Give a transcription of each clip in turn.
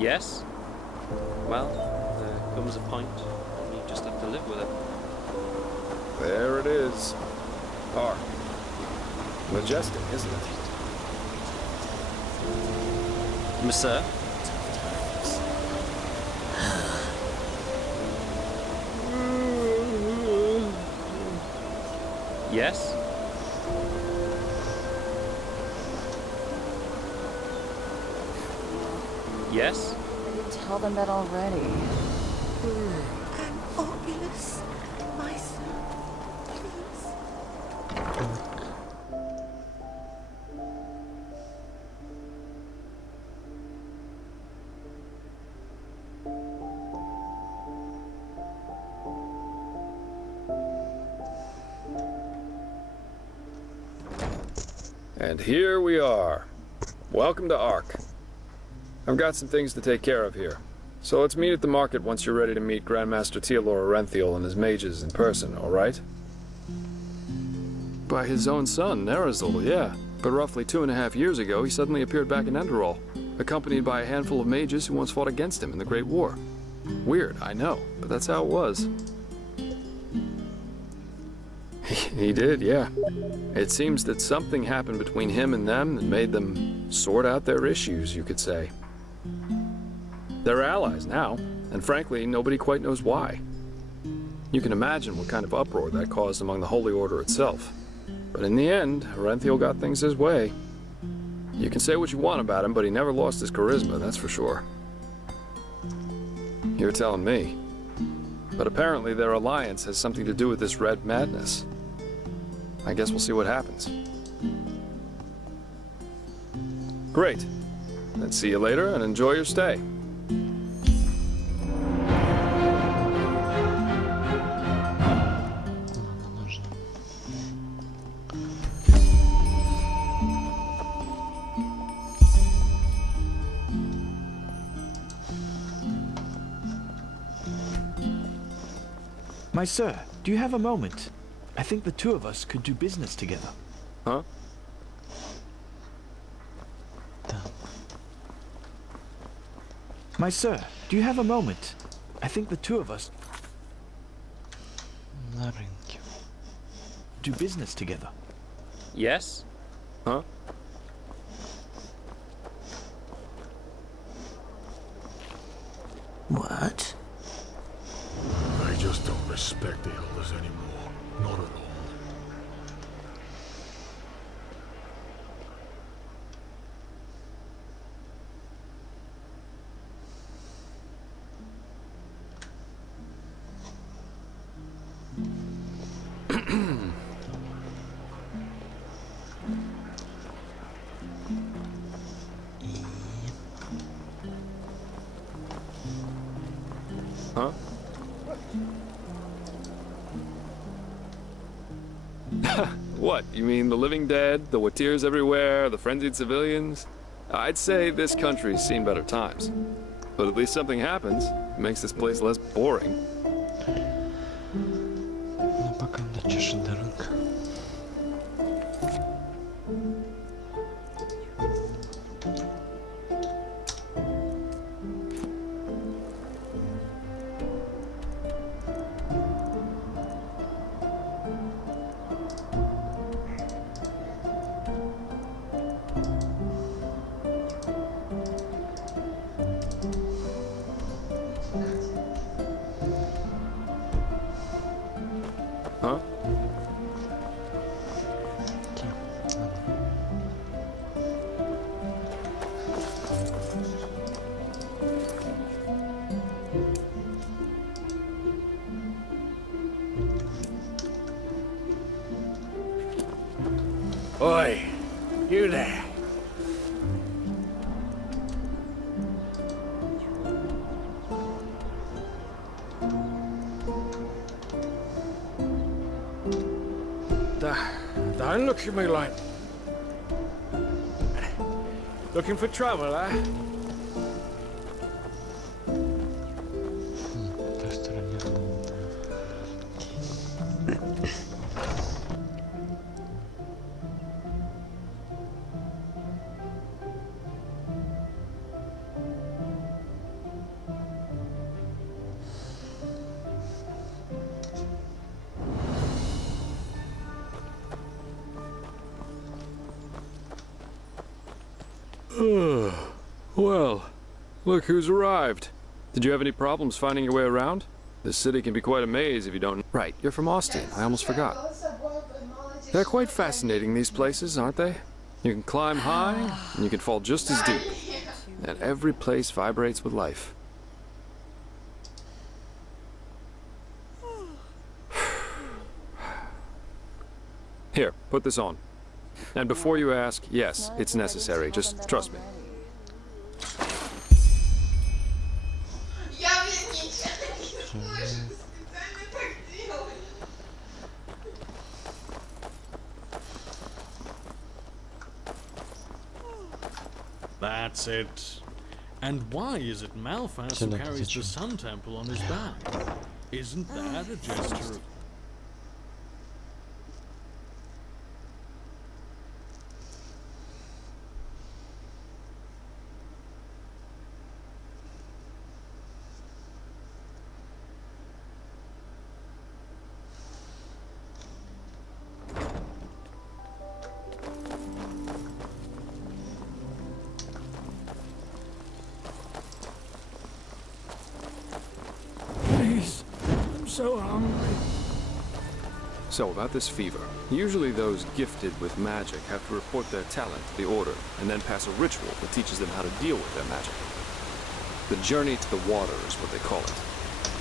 Yes? Well, there comes a point when you just have to live with it. There it is. Park. Majestic, isn't it? Monsieur? Yes? Yes? I did tell them that already. An oculus, my son, please. And here we are. Welcome to Ark. I've got some things to take care of here. So let's meet at the market once you're ready to meet Grandmaster Tealor Arenthiel and his mages in person, alright? By his own son, Nerazul, yeah. But roughly 2.5 years ago, he suddenly appeared back in Yenderal, accompanied by a handful of mages who once fought against him in the Great War. Weird, I know, but that's how it was. He did, yeah. It seems that something happened between him and them that made them sort out their issues, you could say. They're allies now, and frankly, nobody quite knows why. You can imagine what kind of uproar that caused among the Holy Order itself. But in the end, Arenthiel got things his way. You can say what you want about him, but he never lost his charisma, that's for sure. You're telling me. But apparently their alliance has something to do with this red madness. I guess we'll see what happens. Great. Then see you later and enjoy your stay. My sir, do you have a moment? I think the two of us could do business together. Huh? My sir, do you have a moment? I think the two of us do business together. Yes? Huh? What? I just don't respect the elders anymore. Not at all. Huh? What? You mean the living dead, the Watirs everywhere, the frenzied civilians? I'd say this country's seen better times. But at least something happens. It makes this place less boring. Huh? Oi, you there. Don't look at me like... Looking for trouble, eh? Well, look who's arrived. Did you have any problems finding your way around? This city can be quite a maze if you don't... Right, you're from Austin. I almost forgot. They're quite fascinating, these places, aren't they? You can climb high, and you can fall just as deep. And every place vibrates with life. Here, put this on. And before you ask, yes, it's necessary. Just trust me. Я, блин, ничего не слышу, специально так делаю. That's it. And why is it Malphas who carries the Sun Temple on his back? Isn't that a gesture of... Please, I'm so hungry. So, about this fever. Usually those gifted with magic have to report their talent to the Order, and then pass a ritual that teaches them how to deal with their magic. The journey to the water is what they call it.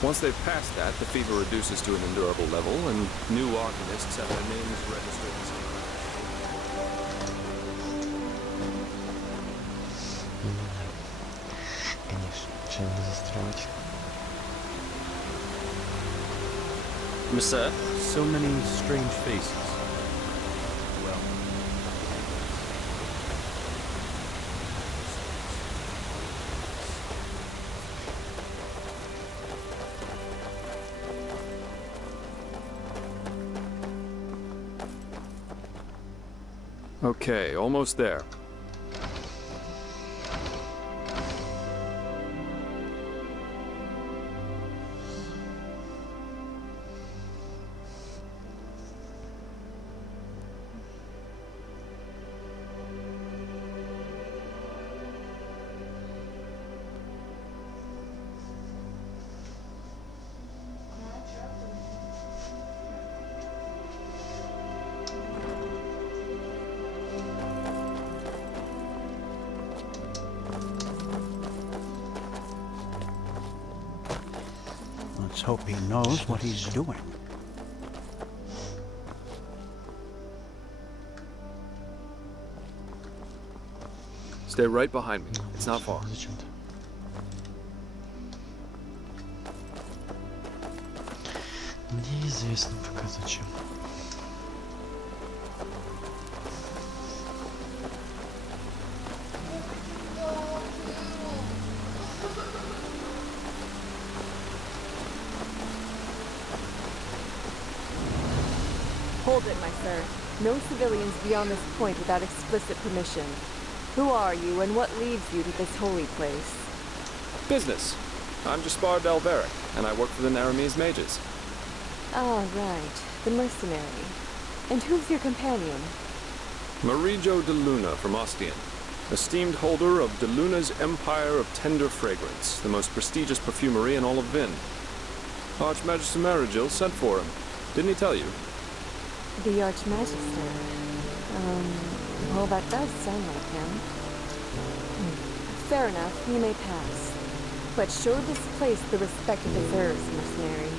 Once they've passed that, the fever reduces to an endurable level, and new alchemists have their names registered as... Monsieur? So many strange faces. Well, Okay, almost there. Let's hope he knows what he's doing. Stay right behind me. It's not far. Неизвестно пока зачем. Hold it, my sir. No civilians beyond this point without explicit permission. Who are you, and what leads you to this holy place? Business. I'm Jaspar Delveric, and I work for the Naramese mages. Ah, right. The mercenary. And who's your companion? Marijo de Luna from Ostian, esteemed holder of de Luna's Empire of Tender Fragrance, the most prestigious perfumery in all of Vin. Archmagister Marigil sent for him. Didn't he tell you? The Archmagister. Well, that does sound like him. Fair enough, you may pass. But show this place the respect it deserves, mercenary.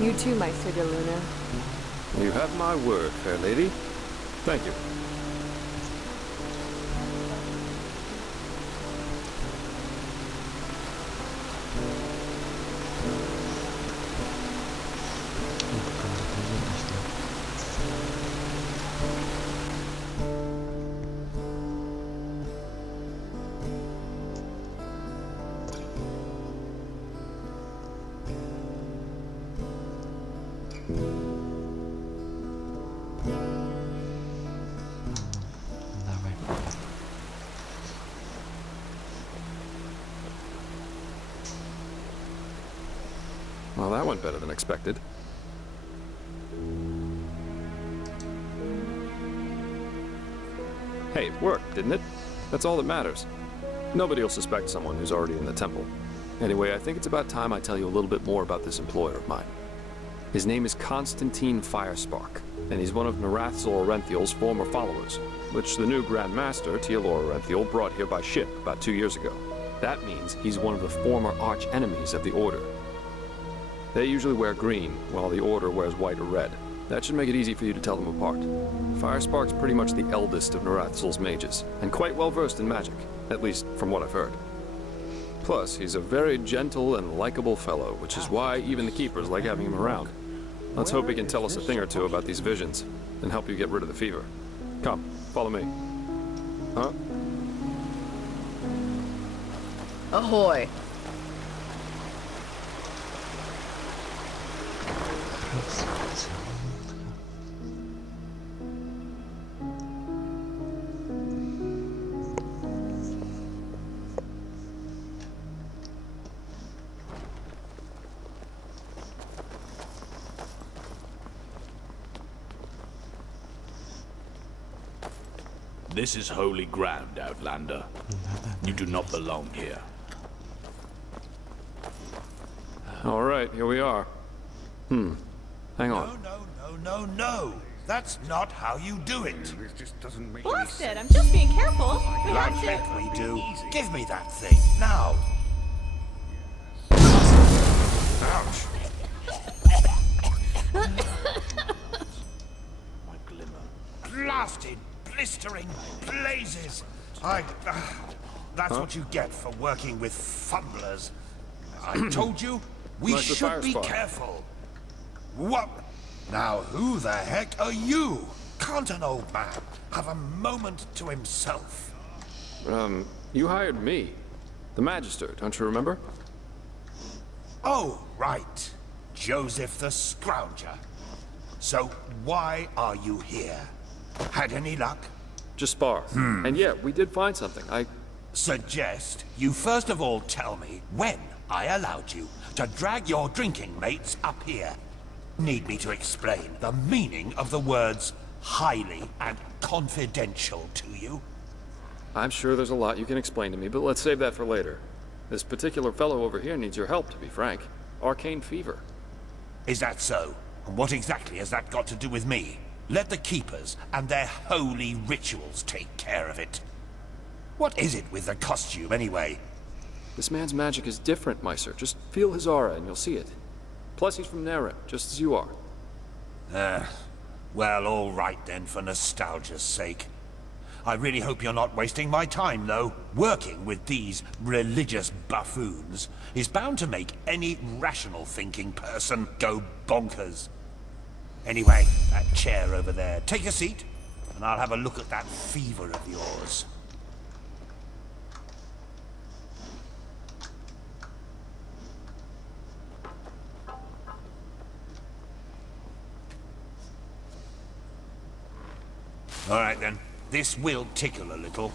You too, Meister de Luna. You have my word, fair lady. Thank you. Давай. Well, that went better than expected. Hey, it worked, didn't it? That's all that matters. Nobody will suspect someone who's already in the temple. Anyway, I think it's about time I tell you a little bit more about this employer of mine. His name is Constantine Firespark, and he's one of Narathzal Orenthiel's former followers, which the new Grand Master, Tealor Orenthiel, brought here by ship about 2 years ago. That means he's one of the former arch-enemies of the Order. They usually wear green, while the Order wears white or red. That should make it easy for you to tell them apart. Firespark's pretty much the eldest of Narathzal's mages, and quite well versed in magic, at least from what I've heard. Plus, he's a very gentle and likable fellow, which is why even the Keepers like having him around. Let's hope he can tell us a thing or two about these visions, and help you get rid of the fever. Come, follow me. Huh? Ahoy. This is holy ground, Outlander. You do not belong here. All right, here we are. Hang on. No. That's not how you do it. Blast it! I'm just being careful. We Like have heck to. we do. Give me that thing, now. Ouch. My glimmer. Blasted, blistering blazes. That's what you get for working with fumblers. I told you, we Like the should be Firespark. careful. What? Now, who the heck are you? Can't an old man have a moment to himself? You hired me. The Magister, don't you remember? Oh, right. Joseph the Scrounger. So, why are you here? Had any luck? Just spar. And yeah, we did find something. Suggest you first of all tell me when I allowed you to drag your drinking mates up here. Need me to explain the meaning of the words highly and confidential to you? I'm sure there's a lot you can explain to me, but let's save that for later. This particular fellow over here needs your help, to be frank. Arcane fever. Is that so? And what exactly has that got to do with me? Let the Keepers and their holy rituals take care of it. What is it with the costume, anyway? This man's magic is different, Meiser. Just feel his aura and you'll see it. Plus, he's from Naren, just as you are. Well, all right then, for nostalgia's sake. I really hope you're not wasting my time, though. Working with these religious buffoons is bound to make any rational thinking person go bonkers. Anyway, that chair over there. Take a seat, and I'll have a look at that fever of yours. All right, then. This will tickle a little.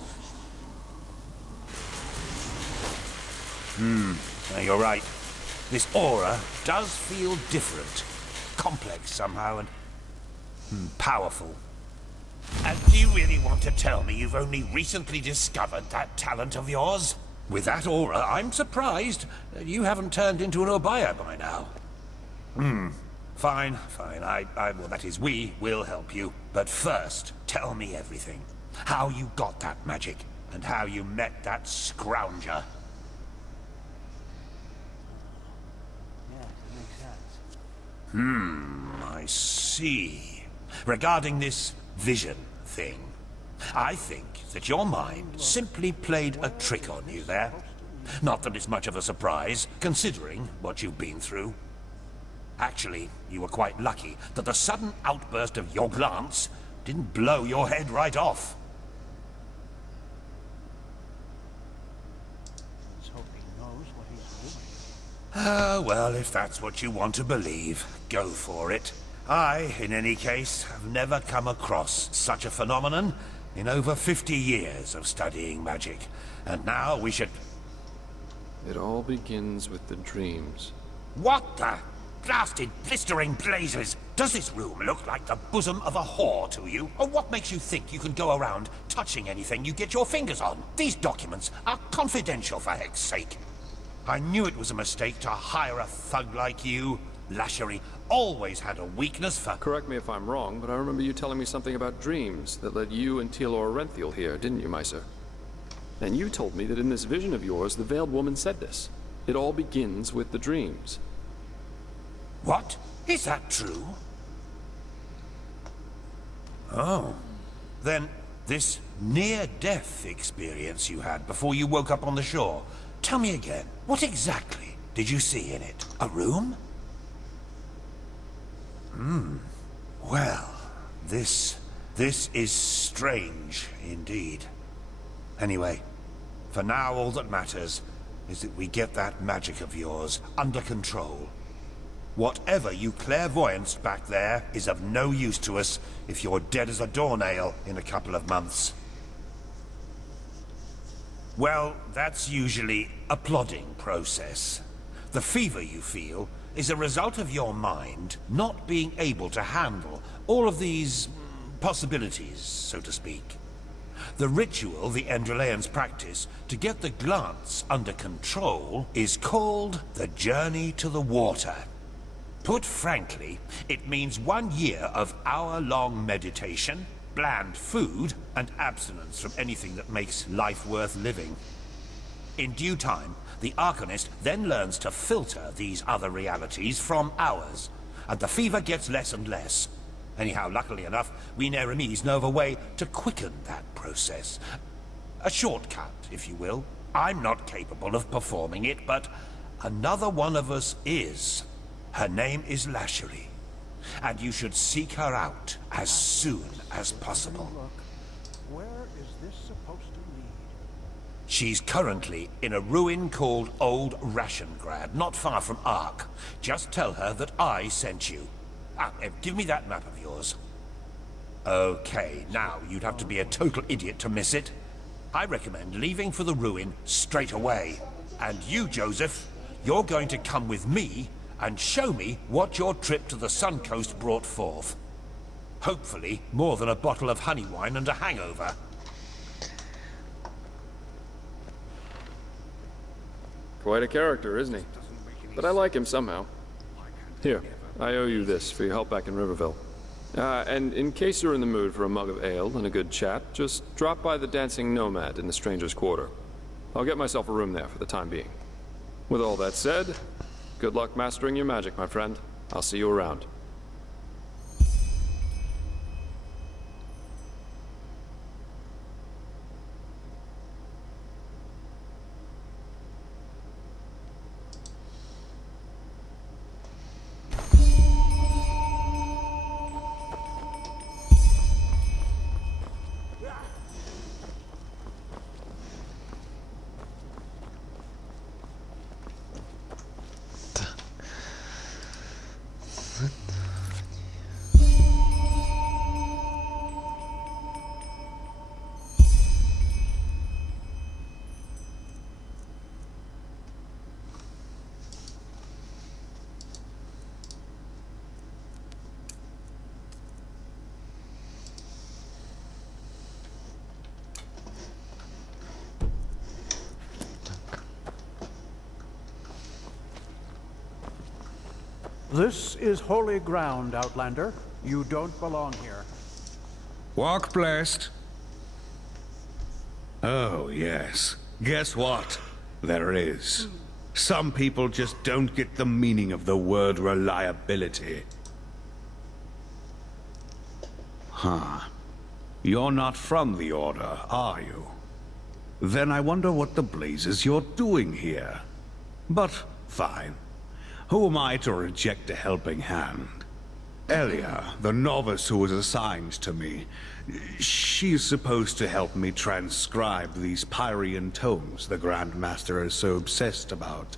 You're right. This aura does feel different. Complex somehow and powerful. And do you really want to tell me you've only recently discovered that talent of yours? With that aura, I'm surprised that you haven't turned into an Obaya by now. Fine. Well, that is, we will help you. But first, tell me everything. How you got that magic, and how you met that Scrounger. I see. Regarding this vision thing, I think that your mind simply played a trick on you there. Not that it's much of a surprise, considering what you've been through. Actually, you were quite lucky that the sudden outburst of your glance didn't blow your head right off. Let's hope he knows what he's doing. Well, if that's what you want to believe, go for it. I, in any case, have never come across such a phenomenon in over 50 years of studying magic. And now we should... It all begins with the dreams. What the blasted blistering blazes? Does this room look like the bosom of a whore to you? Or what makes you think you can go around touching anything you get your fingers on? These documents are confidential, for heck's sake. I knew it was a mistake to hire a thug like you. Lashery always had a weakness for... Correct me if I'm wrong, but I remember you telling me something about dreams that led you and Telor Renthiel here, didn't you, my sir? And you told me that in this vision of yours, the veiled woman said this. It all begins with the dreams. What? Is that true? Oh. Then, this near-death experience you had before you woke up on the shore, tell me again, what exactly did you see in it? A room? Well, this is strange indeed. Anyway, for now all that matters is that we get that magic of yours under control. Whatever you clairvoyanced back there is of no use to us if you're dead as a doornail in a couple of months. Well, that's usually a plodding process. The fever you feel is a result of your mind not being able to handle all of these possibilities, so to speak. The ritual the Yenderalians practice to get the glance under control is called the Journey to the Water. Put frankly, it means 1 year of hour-long meditation, bland food, and abstinence from anything that makes life worth living. In due time, the Arcanist then learns to filter these other realities from ours, and the fever gets less and less. Anyhow, luckily enough, we Neremes know of a way to quicken that process. A shortcut, if you will. I'm not capable of performing it, but another one of us is. Her name is Lashery, and you should seek her out as soon as possible. Where is this supposed to lead? She's currently in a ruin called Old Rationgrad, not far from Ark. Just tell her that I sent you. Give me that map of yours. Okay, now you'd have to be a total idiot to miss it. I recommend leaving for the ruin straight away. And you, Joseph, you're going to come with me and show me what your trip to the Sun Coast brought forth. Hopefully, more than a bottle of honey wine and a hangover. Quite a character, isn't he? But I like him somehow. Here, I owe you this for your help back in Riverville. And in case you're in the mood for a mug of ale and a good chat, just drop by the Dancing Nomad in the Stranger's Quarter. I'll get myself a room there for the time being. With all that said, good luck mastering your magic, my friend. I'll see you around. This is holy ground, Outlander. You don't belong here. Walk blessed. Oh, yes. Guess what? There is. Some people just don't get the meaning of the word reliability. Huh. You're not from the Order, are you? Then I wonder what the blazes you're doing here. But, fine. Who am I to reject a helping hand? Elia, the novice who was assigned to me, she's supposed to help me transcribe these Pyrian tomes the Grand Master is so obsessed about.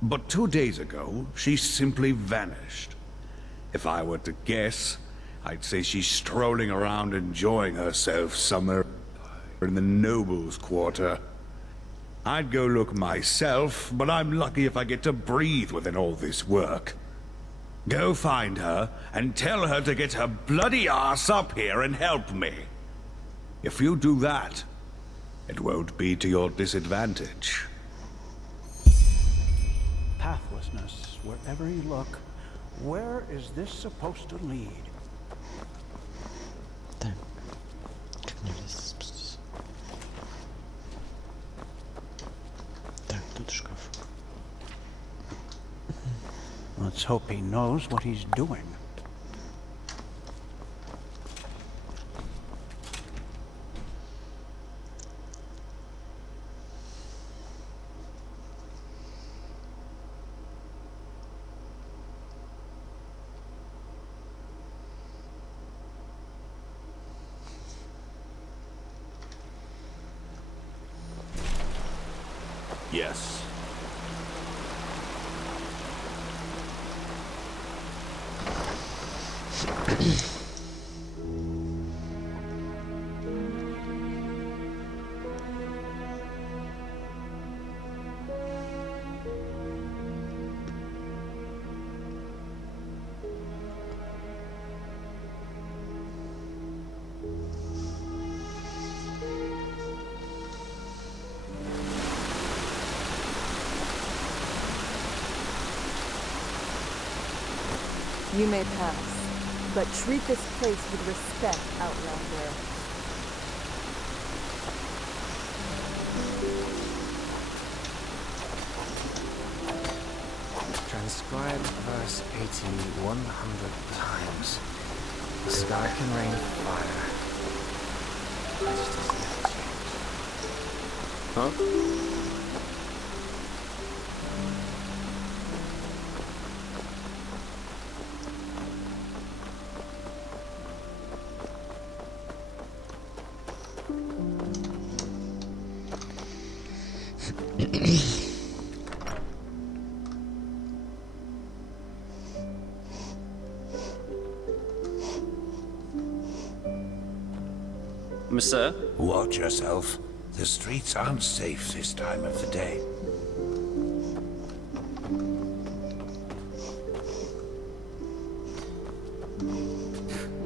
But 2 days ago, she simply vanished. If I were to guess, I'd say she's strolling around enjoying herself somewhere in the Nobles' Quarter. I'd go look myself, but I'm lucky if I get to breathe within all this work. Go find her and tell her to get her bloody ass up here and help me. If you do that, it won't be to your disadvantage. Pathlessness, wherever you look. Where is this supposed to lead? Так. Как мне здесь спуститься? Так, тут шкаф. Let's hope he knows what he's doing. Yes. You may pass, but treat this place with respect, Outlander. Transcribe verse 80 100 times. The sky can rain fire. Majesty's never change. Huh? Monsieur? Watch yourself. The streets aren't safe this time of the day.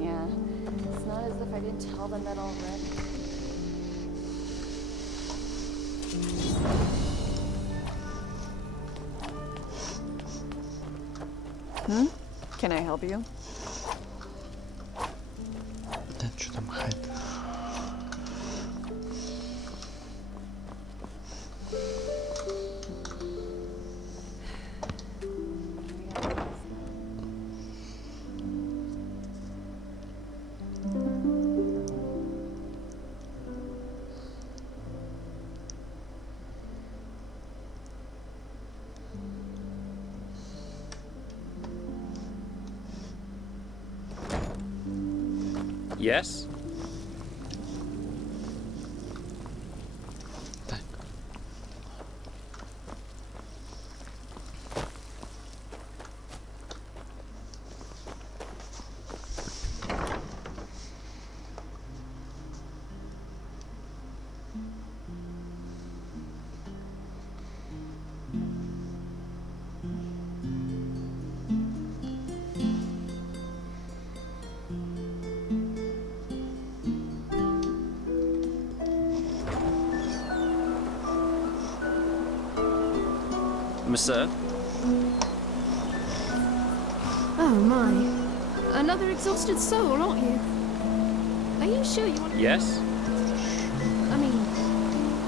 Yeah, it's not as if I didn't tell them that already. Can I help you? Да, что там хайт? Yes? Так. Monsieur? Oh my. Another exhausted soul, aren't you? Are you sure you want to... Yes? I mean,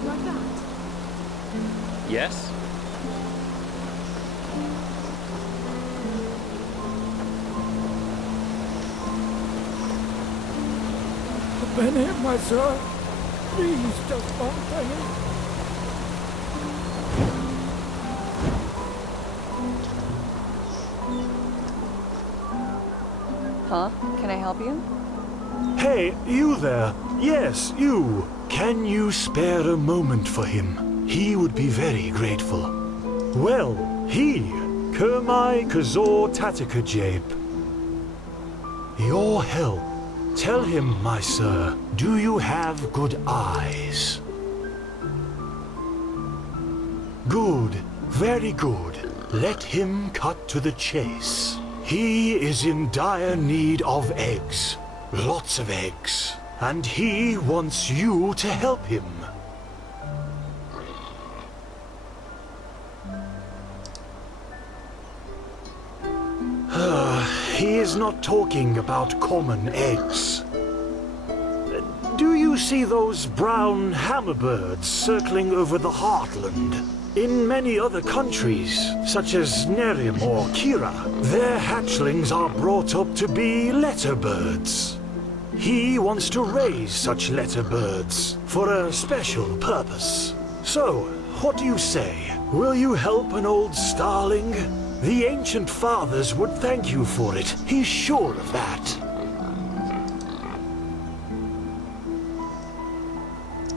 like that? Yes? Been here, my sir. Please, just one thing. Huh? Can I help you? Hey, you there. Yes, you. Can you spare a moment for him? He would be very grateful. Well, he, Kermai Kazor Tatakajabe. Your help. Tell him, my sir, do you have good eyes? Good, very good. Let him cut to the chase. He is in dire need of eggs. Lots of eggs. And he wants you to help him. He is not talking about common eggs. Do you see those brown hammerbirds circling over the heartland? In many other countries, such as Nerim or Kira, their hatchlings are brought up to be letterbirds. He wants to raise such letterbirds for a special purpose. So, what do you say? Will you help an old starling? The ancient fathers would thank you for it. He's sure of that.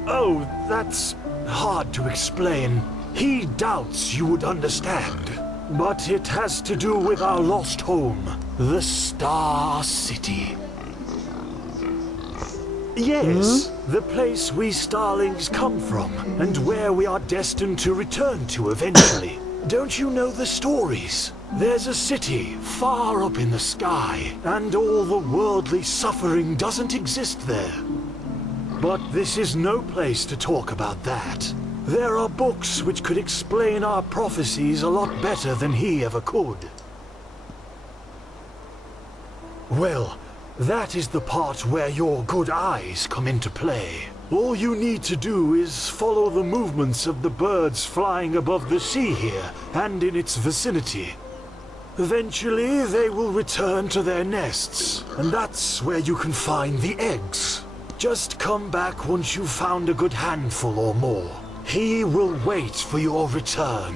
Oh, that's hard to explain. He doubts you would understand. But it has to do with our lost home, the Star City. Yes, the place we starlings come from, and where we are destined to return to eventually. Don't you know the stories? There's a city far up in the sky, and all the worldly suffering doesn't exist there. But this is no place to talk about that. There are books which could explain our prophecies a lot better than he ever could. Well, that is the part where your good eyes come into play. All you need to do is follow the movements of the birds flying above the sea here and in its vicinity. Eventually, they will return to their nests, and that's where you can find the eggs. Just come back once you've found a good handful or more. He will wait for your return.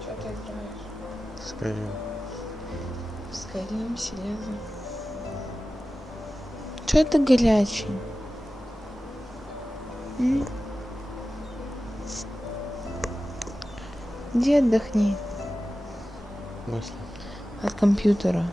Что ты играешь? Скайрим. Скайрим, серьезно? Что это горячий? Иди отдохни. Мысли. От компьютера.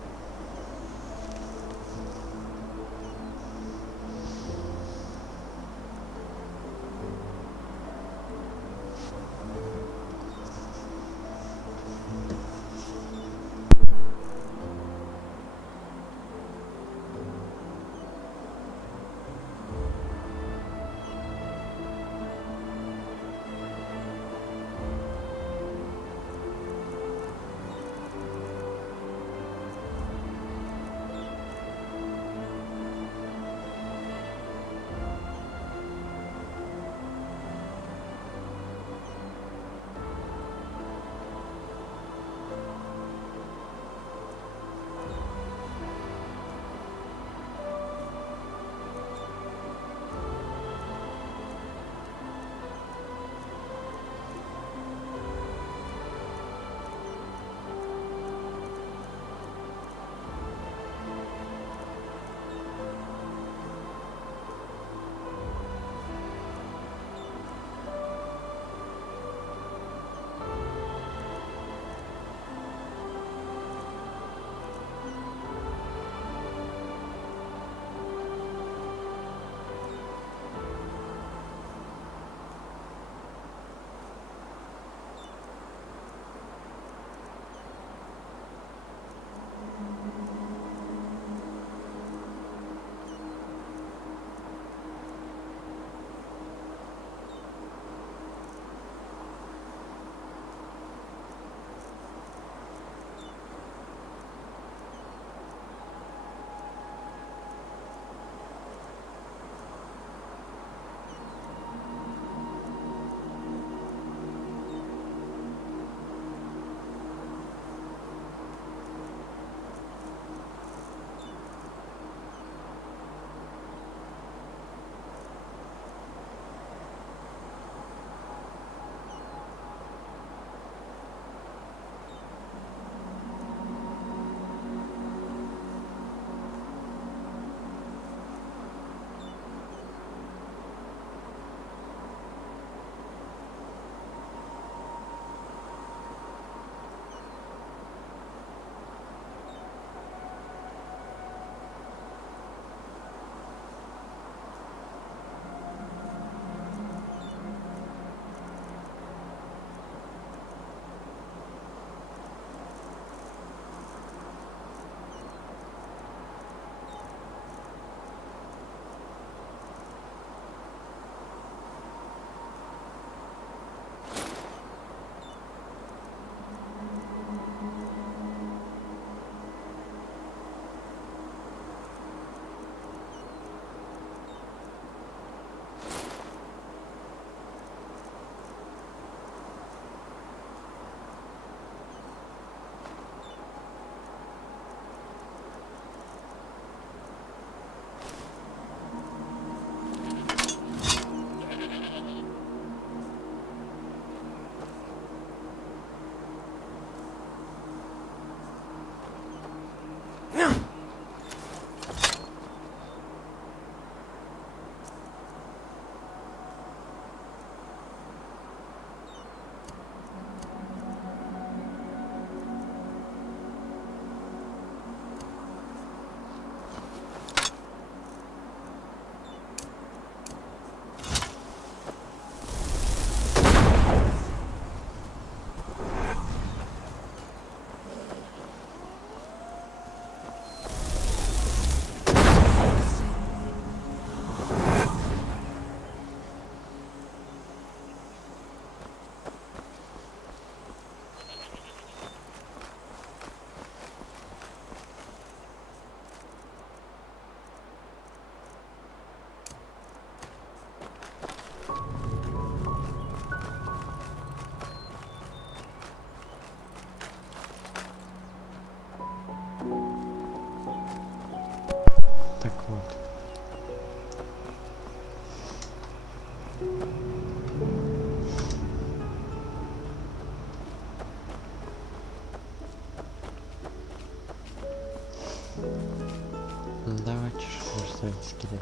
Скелет.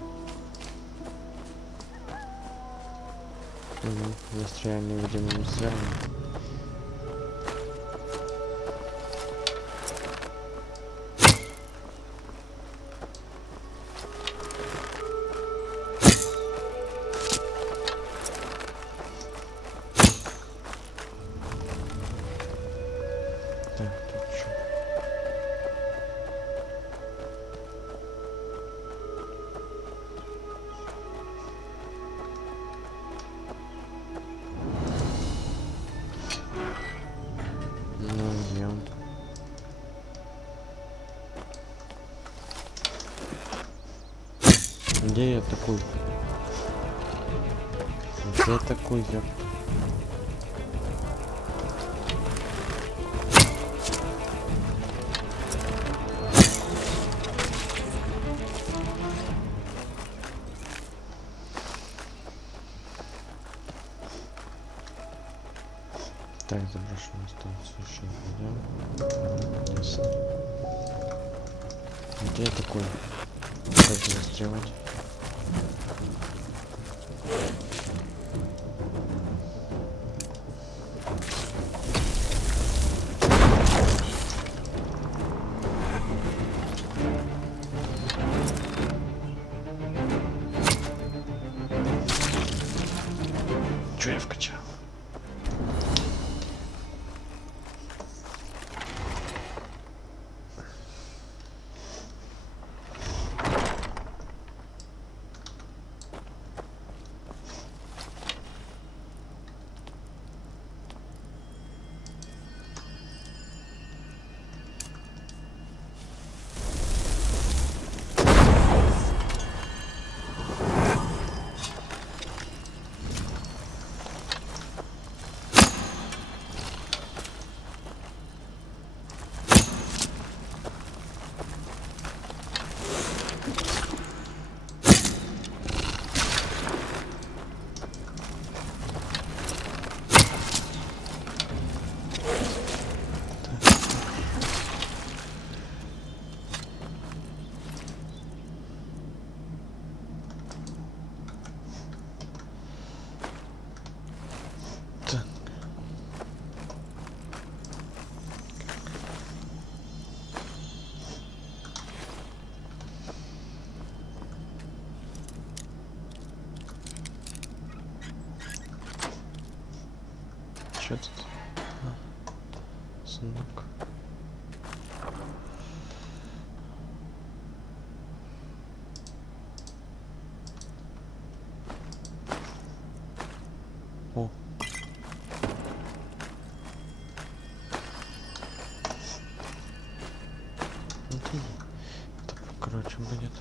Застряли невидимым зерном. Так, тут что? Ну, где он? Где я такой? Где я такой, ёп? Так, заброшенный стол совершенно идем. Ясно. Где я такой? Как застревать? Чё я вкачал? Что тут? Сундук. О. Это покороче будет.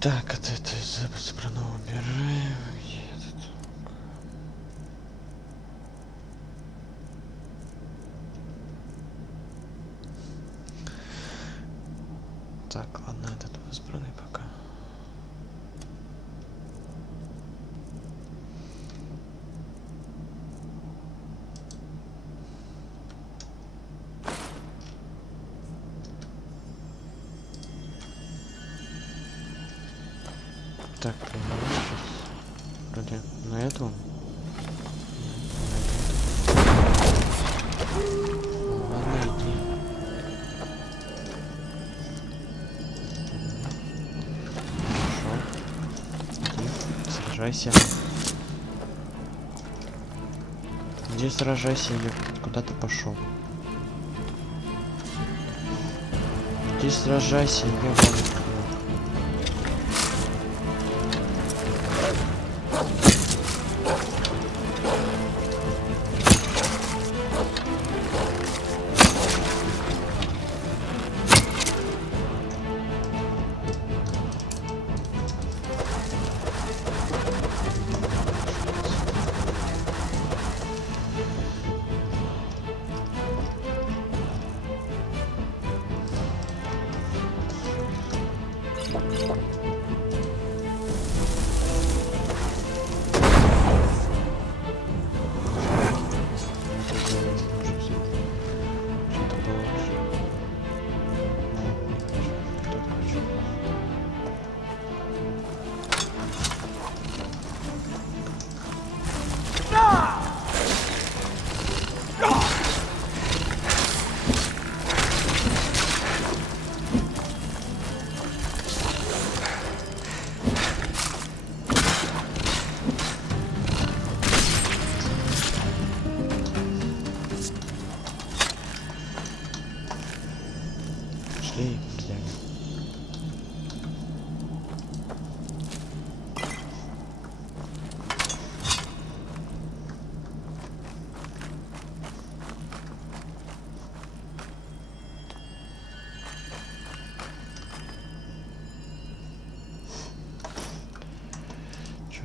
Так, это из собранного убираем. Где этот? Так, ладно, этот избранный пока. Так, сейчас вроде на эту. Ладно, иди. Хорошо. Иди, сражайся. Иди сражайся, куда ты пошел? Иди сражайся, ёбаный.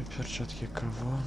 Перчатки кого?